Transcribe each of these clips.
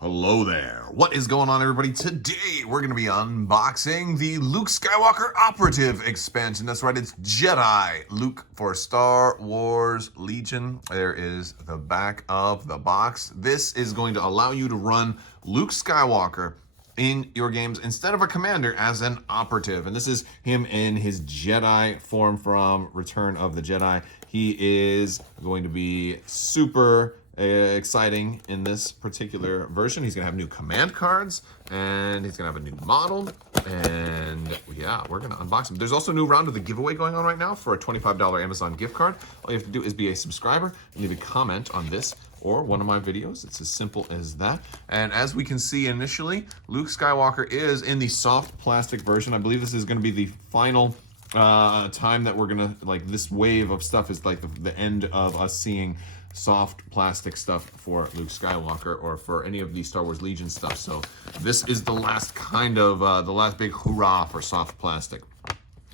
Hello there. What is going on, everybody? Today we're going to be unboxing the Luke Skywalker Operative expansion. That's right, it's Jedi Luke for Star Wars Legion. There is the back of the box. This is going to allow you to run Luke Skywalker in your games instead of a commander as an operative. And this is him in his Jedi form from Return of the Jedi. He is going to be super exciting in this particular version. He's gonna have new command cards and he's gonna have a new model, and yeah, we're gonna unbox him. There's also a new round of the giveaway going on right now for a $25 Amazon gift card. All you have to do is be a subscriber and leave a comment on this or one of my videos. It's as simple as that. And as we can see initially, Luke Skywalker is in the soft plastic version. I believe this is gonna be the final time that we're gonna, like, this wave of stuff is like the end of us seeing soft plastic stuff for Luke Skywalker or for any of the Star Wars Legion stuff. So this is the last kind of the last big hurrah for soft plastic.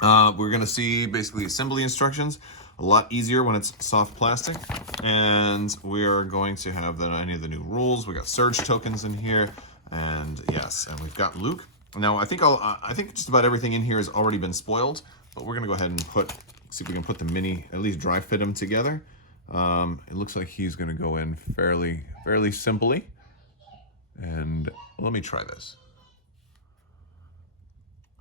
We're gonna see basically assembly instructions, a lot easier when it's soft plastic, and we're going to have any of the new rules. We got surge tokens in here, and yes, and we've got Luke. Now I think just about everything in here has already been spoiled, but we're gonna go ahead and see if we can put the mini, at least dry fit them together. It looks like he's going to go in fairly simply, and let me try this.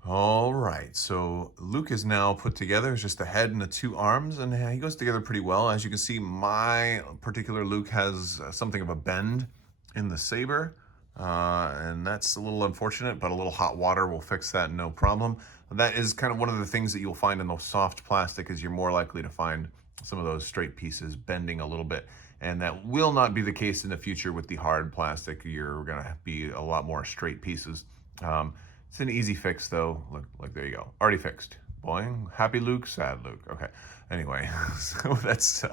All right, so Luke is now put together. It's just the head and the two arms, and he goes together pretty well. As you can see, my particular Luke has something of a bend in the saber, and that's a little unfortunate, but a little hot water will fix that, no problem. That is kind of one of the things that you'll find in the soft plastic, is you're more likely to find some of those straight pieces bending a little bit, and that will not be the case in the future with the hard plastic. You're gonna be a lot more straight pieces. It's an easy fix though. Look, there you go, already fixed. Boing, happy Luke, sad Luke. Okay, anyway, so that's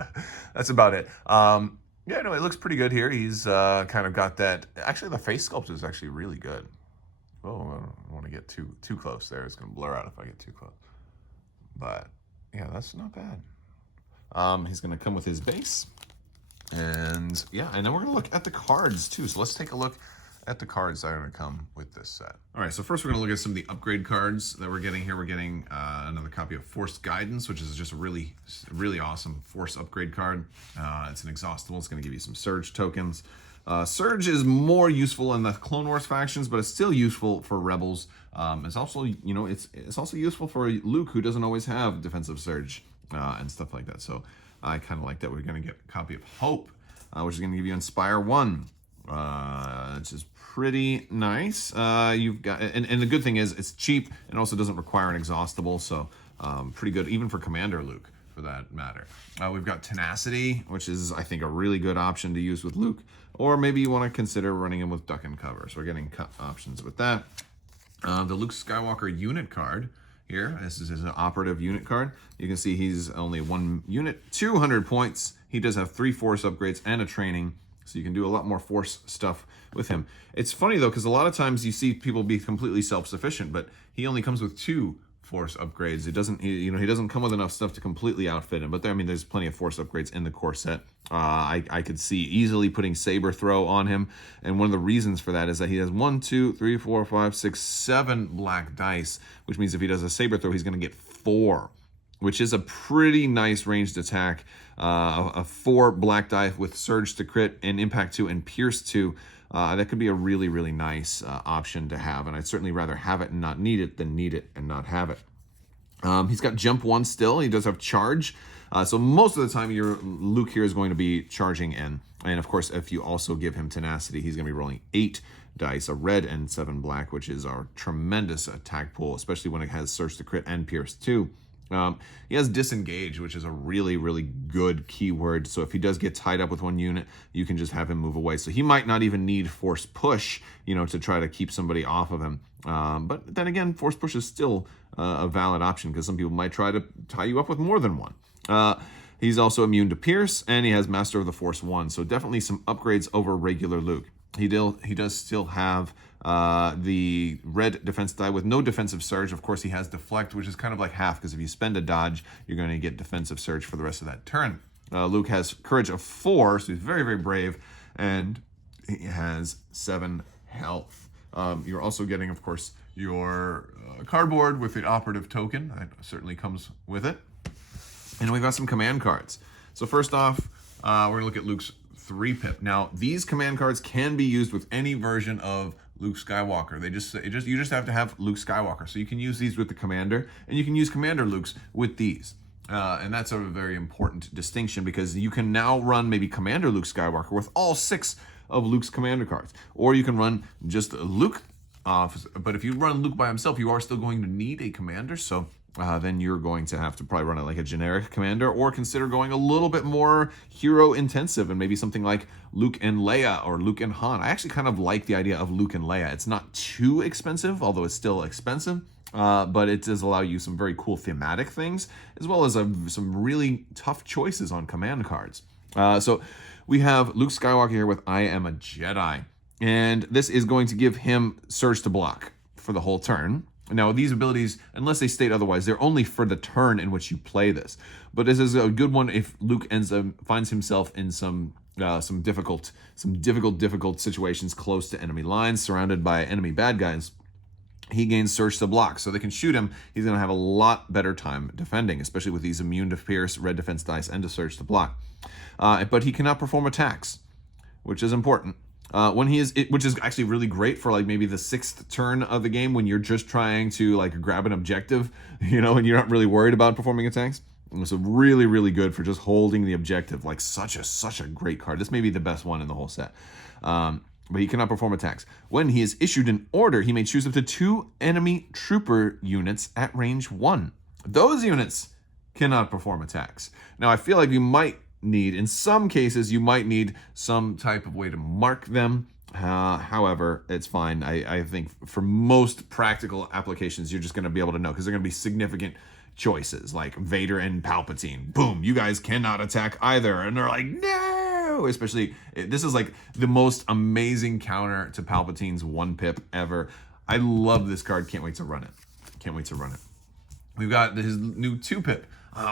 about it. Yeah, no, it looks pretty good here. He's kind of got that. Actually, the face sculpt is actually really good. Oh, I don't want to get too close there. It's gonna blur out if I get too close. But yeah, that's not bad. He's going to come with his base, and yeah, and then we're going to look at the cards too. So let's take a look at the cards that are going to come with this set. All right, so first we're going to look at some of the upgrade cards that we're getting here. We're getting another copy of Force Guidance, which is just a really awesome Force upgrade card. It's an exhaustible. It's going to give you some Surge tokens. Surge is more useful in the Clone Wars factions, but it's still useful for Rebels. It's also, you know, it's also useful for Luke, who doesn't always have defensive Surge and stuff like that. So I kind of like that. We're going to get a copy of Hope, which is going to give you Inspire 1, which is pretty nice. You've got, and the good thing is it's cheap and also doesn't require an exhaustible, so pretty good even for Commander Luke, for that matter. We've got Tenacity, which is, I think, a really good option to use with Luke, or maybe you want to consider running him with Duck and Cover. So we're getting options with that. The Luke Skywalker unit card here. This is an operative unit card. You can see he's only 1 unit, 200 points. He does have 3 force upgrades and a training, so you can do a lot more force stuff with him. It's funny though, because a lot of times you see people be completely self-sufficient, but he only comes with 2 force upgrades. It doesn't, he doesn't come with enough stuff to completely outfit him. But there, I mean, there's plenty of force upgrades in the core set. I could see easily putting Saber Throw on him, and one of the reasons for that is that he has 1, 2, 3, 4, 5, 6, 7 black dice, which means if he does a Saber Throw, he's going to get 4, which is a pretty nice ranged attack. A 4 black die with Surge to crit and Impact 2 and Pierce 2. That could be a really nice option to have, and I'd certainly rather have it and not need it than need it and not have it. He's got Jump 1 still. He does have Charge. So most of the time your Luke here is going to be charging in. And of course, if you also give him Tenacity, he's going to be rolling 8 dice, a red and 7 black, which is our tremendous attack pool, especially when it has Surge to crit and Pierce 2. He has Disengage, which is a really good keyword. So if he does get tied up with 1 unit, you can just have him move away. So he might not even need Force Push, to try to keep somebody off of him. But then again, Force Push is still a valid option, because some people might try to tie you up with more than 1. He's also immune to Pierce, and he has Master of the Force 1. So definitely some upgrades over regular Luke. He does still have the red defense die with no defensive surge. Of course, he has Deflect, which is kind of like half, because if you spend a dodge, you're going to get defensive surge for the rest of that turn. Luke has Courage of 4, so he's very, very brave, and He has 7 health. You're also getting, of course, your cardboard with the operative token. That certainly comes with it. And we've got some command cards. So first off, we're going to look at Luke's 3-pip. Now, these command cards can be used with any version of Luke Skywalker. You just have to have Luke Skywalker. So you can use these with the Commander, and you can use Commander Luke's with these. And that's a very important distinction, because you can now run maybe Commander Luke Skywalker with all 6 of Luke's commander cards. Or you can run just Luke off, but if you run Luke by himself, you are still going to need a commander, so then you're going to have to probably run it like a generic commander, or consider going a little bit more hero intensive and maybe something like Luke and Leia or Luke and Han. I actually kind of like the idea of Luke and Leia. It's not too expensive, although it's still expensive, but it does allow you some very cool thematic things, as well as some really tough choices on command cards. So we have Luke Skywalker here with I Am a Jedi. And this is going to give him Surge to block for the whole turn. Now, these abilities, unless they state otherwise, they're only for the turn in which you play this. But this is a good one if Luke finds himself in some difficult situations close to enemy lines, surrounded by enemy bad guys. He gains Surge to block, so they can shoot him. He's going to have a lot better time defending, especially with these immune to pierce, red defense dice, and a Surge to block. But he cannot perform attacks, which is important. Which is actually really great for like maybe the 6th turn of the game, when you're just trying to like grab an objective, and you're not really worried about performing attacks. So really, really good for just holding the objective. Like such a great card. This may be the best one in the whole set. But he cannot perform attacks. When he is issued an order, he may choose up to 2 enemy trooper units at range 1. Those units cannot perform attacks. Now, I feel like in some cases, you might need some type of way to mark them. However, it's fine. I think for most practical applications, you're just going to be able to know, because they're going to be significant choices, like Vader and Palpatine. Boom, you guys cannot attack either. And they're like, no! Especially, this is like the most amazing counter to Palpatine's 1-pip ever. I love this card. Can't wait to run it. We've got his new 2-pip.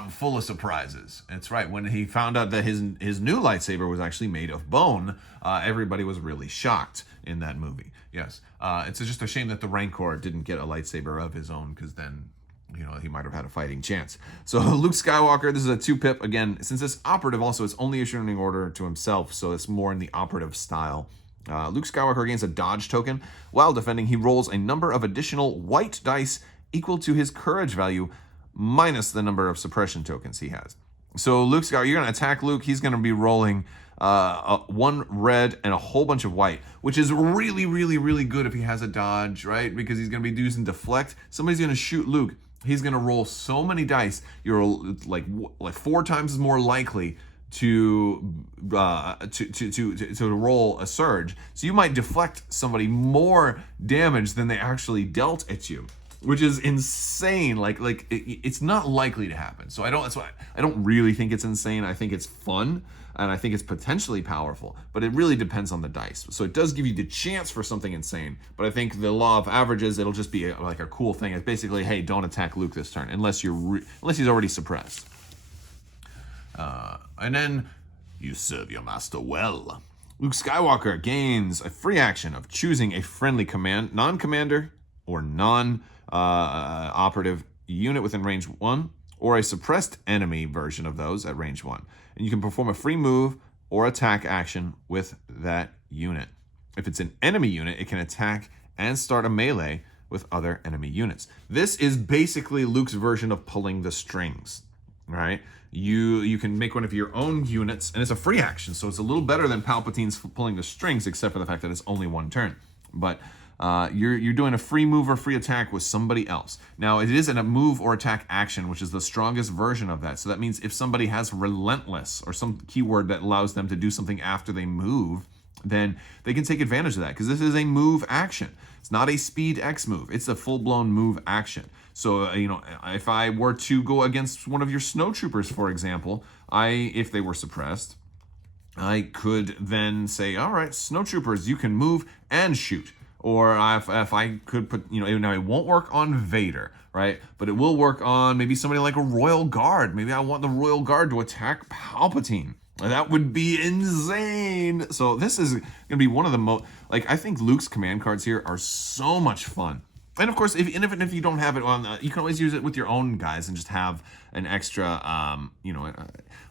Full of surprises. That's right. When he found out that his new lightsaber was actually made of bone, everybody was really shocked in that movie. Yes. It's just a shame that the Rancor didn't get a lightsaber of his own, because then, he might have had a fighting chance. So Luke Skywalker, this is a 2-pip. Again, since it's operative also, it's only issuing an order to himself, so it's more in the operative style. Luke Skywalker gains a dodge token. While defending, he rolls a number of additional white dice equal to his courage value, minus the number of suppression tokens he has. So Luke Skywalker, you're going to attack Luke. He's going to be rolling 1 red and a whole bunch of white, which is really, really, really good if he has a dodge, right? Because he's going to be using deflect. Somebody's going to shoot Luke. He's going to roll so many dice. You're like 4 times more likely to roll a surge. So you might deflect somebody more damage than they actually dealt at you, which is insane. It's not likely to happen. So that's why I don't really think it's insane. I think it's fun, and I think it's potentially powerful, but it really depends on the dice. So it does give you the chance for something insane, but I think the law of averages, it'll just be like a cool thing. It's basically, hey, don't attack Luke this turn unless he's already suppressed. And then you serve your master well. Luke Skywalker gains a free action of choosing a friendly non-commander or non-operative unit within range 1, or a suppressed enemy version of those at range 1. And you can perform a free move or attack action with that unit. If it's an enemy unit, it can attack and start a melee with other enemy units. This is basically Luke's version of pulling the strings, right? You can make one of your own units, and it's a free action, so it's a little better than Palpatine's pulling the strings, except for the fact that it's only 1 turn. But you're doing a free move or free attack with somebody else. Now, it is in a move or attack action, which is the strongest version of that. So that means if somebody has relentless or some keyword that allows them to do something after they move, then they can take advantage of that, because this is a move action. It's not a speed X move. It's a full-blown move action. So, if I were to go against one of your snowtroopers, for example, if they were suppressed, I could then say, all right, snowtroopers, you can move and shoot. Or if I could put, now it won't work on Vader, right? But it will work on maybe somebody like a Royal Guard. Maybe I want the Royal Guard to attack Palpatine. That would be insane. So this is gonna be one of the most, like, I think Luke's command cards here are so much fun. And of course, even if you don't have it on, you can always use it with your own guys and just have an extra,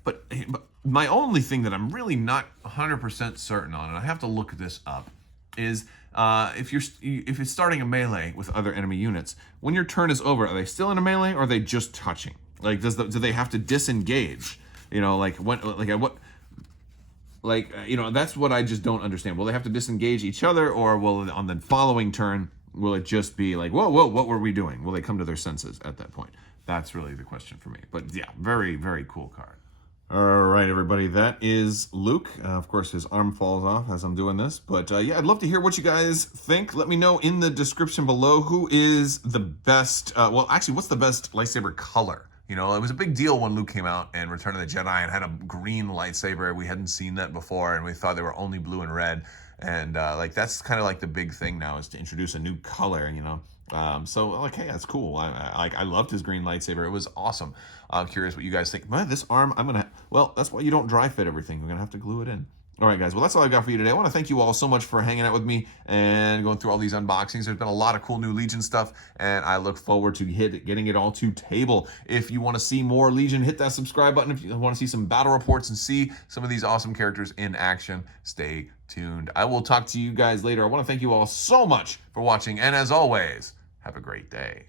but my only thing that I'm really not 100% certain on, and I have to look this up, is if it's starting a melee with other enemy units, when your turn is over, are they still in a melee or are they just touching? Like, do they have to disengage? Like when, like at what, that's what I just don't understand. Will they have to disengage each other, or will on the following turn will it just be like, whoa, what were we doing? Will they come to their senses at that point? That's really the question for me. But yeah, very, very cool card. All right, everybody, that is Luke. Of course, his arm falls off as I'm doing this. But yeah, I'd love to hear what you guys think. Let me know in the description below who is the best, well, actually, what's the best lightsaber color? It was a big deal when Luke came out in Return of the Jedi and had a green lightsaber. We hadn't seen that before, and we thought they were only blue and red. And that's kind of like the big thing now, is to introduce a new color, so like, hey, that's cool. I loved his green lightsaber. It was awesome. I'm curious what you guys think. Man, this arm, well, that's why you don't dry fit everything. We're gonna have to glue it in. All right, guys. Well, that's all I got for you today. I want to thank you all so much for hanging out with me and going through all these unboxings. There's been a lot of cool new Legion stuff, and I look forward to getting it all to table. If you want to see more Legion, hit that subscribe button. If you want to see some battle reports and see some of these awesome characters in action, stay tuned. I will talk to you guys later. I want to thank you all so much for watching, and as always, have a great day.